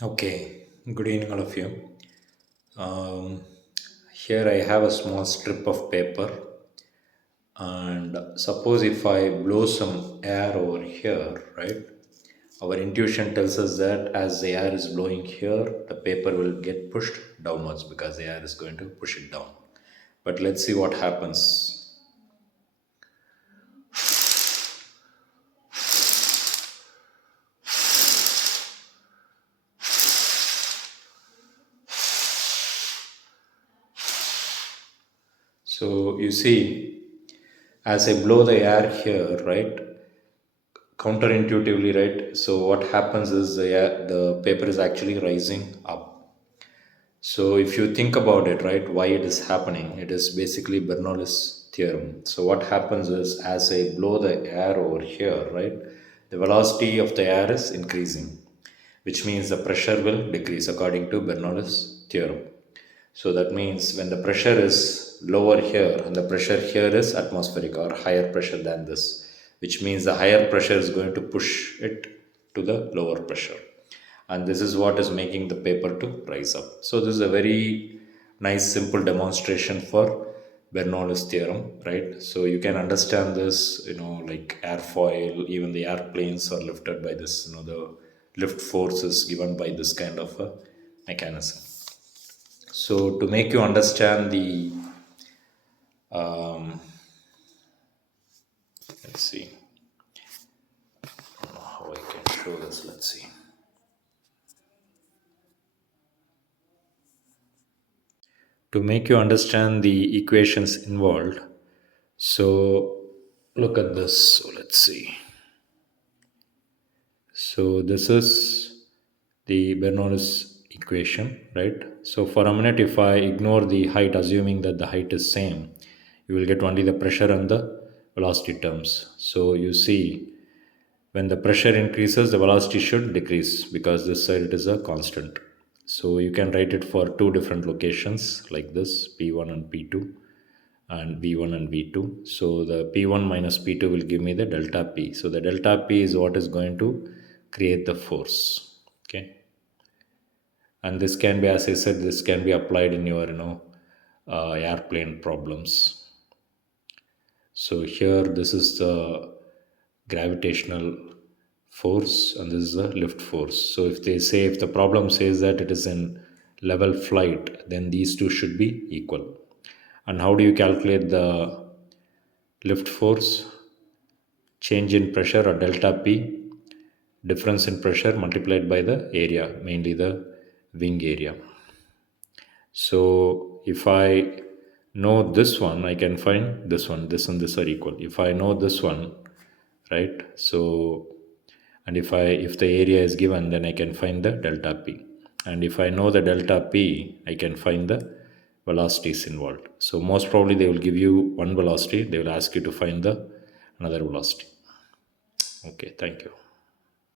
Okay, good evening, all of you. Um, Here I have a small strip of paper, and suppose if I blow some air over here, right? Our intuition tells us that as the air is blowing here, the paper will get pushed downwards because the air is going to push it down. But let's see what happens. So you see, as I blow the air here, right? Counterintuitively, right? So what happens is the paper is actually rising up. So if you think about it, right, why it is happening, it is basically Bernoulli's theorem. So what happens is as I blow the air over here, right, the velocity of the air is increasing, which means the pressure will decrease according to Bernoulli's theorem. So that means when the pressure is lower here and the pressure here is atmospheric or higher pressure than this, which means the higher pressure is going to push it to the lower pressure. And this is what is making the paper to rise up. So this is a very nice simple demonstration for Bernoulli's theorem, right? So you can understand this, like airfoil, even the airplanes are lifted by this, the lift force is given by this kind of a mechanism. So to make you understand the, um, let's see how I can show this. Let's see. To make you understand the equations involved, so look at this. So let's see. So this is the Bernoulli's equation, right? So for a minute, if I ignore the height, assuming that the height is same, you will get only the pressure and the velocity terms. So you see, when the pressure increases, the velocity should decrease because this side it is a constant. So you can write it for two different locations like this, P1 and P2 and V1 and V2. So the P1 minus P2 will give me the delta P. So the delta P is what is going to create the force. Okay. And this can be, as I said, this can be applied in your, airplane problems. So here, this is the gravitational force and this is the lift force. So if they say, if the problem says that it is in level flight, then these two should be equal. And how do you calculate the lift force? Change in pressure or delta P, difference in pressure multiplied by the area, mainly the wing area. So if I know this one, I can find this one. This and this are equal. If I know this one, right? So, and if the area is given, then I can find the delta P. And if I know the delta P, I can find the velocities involved. So most probably they will give you one velocity. They will ask you to find the another velocity. Okay, thank you.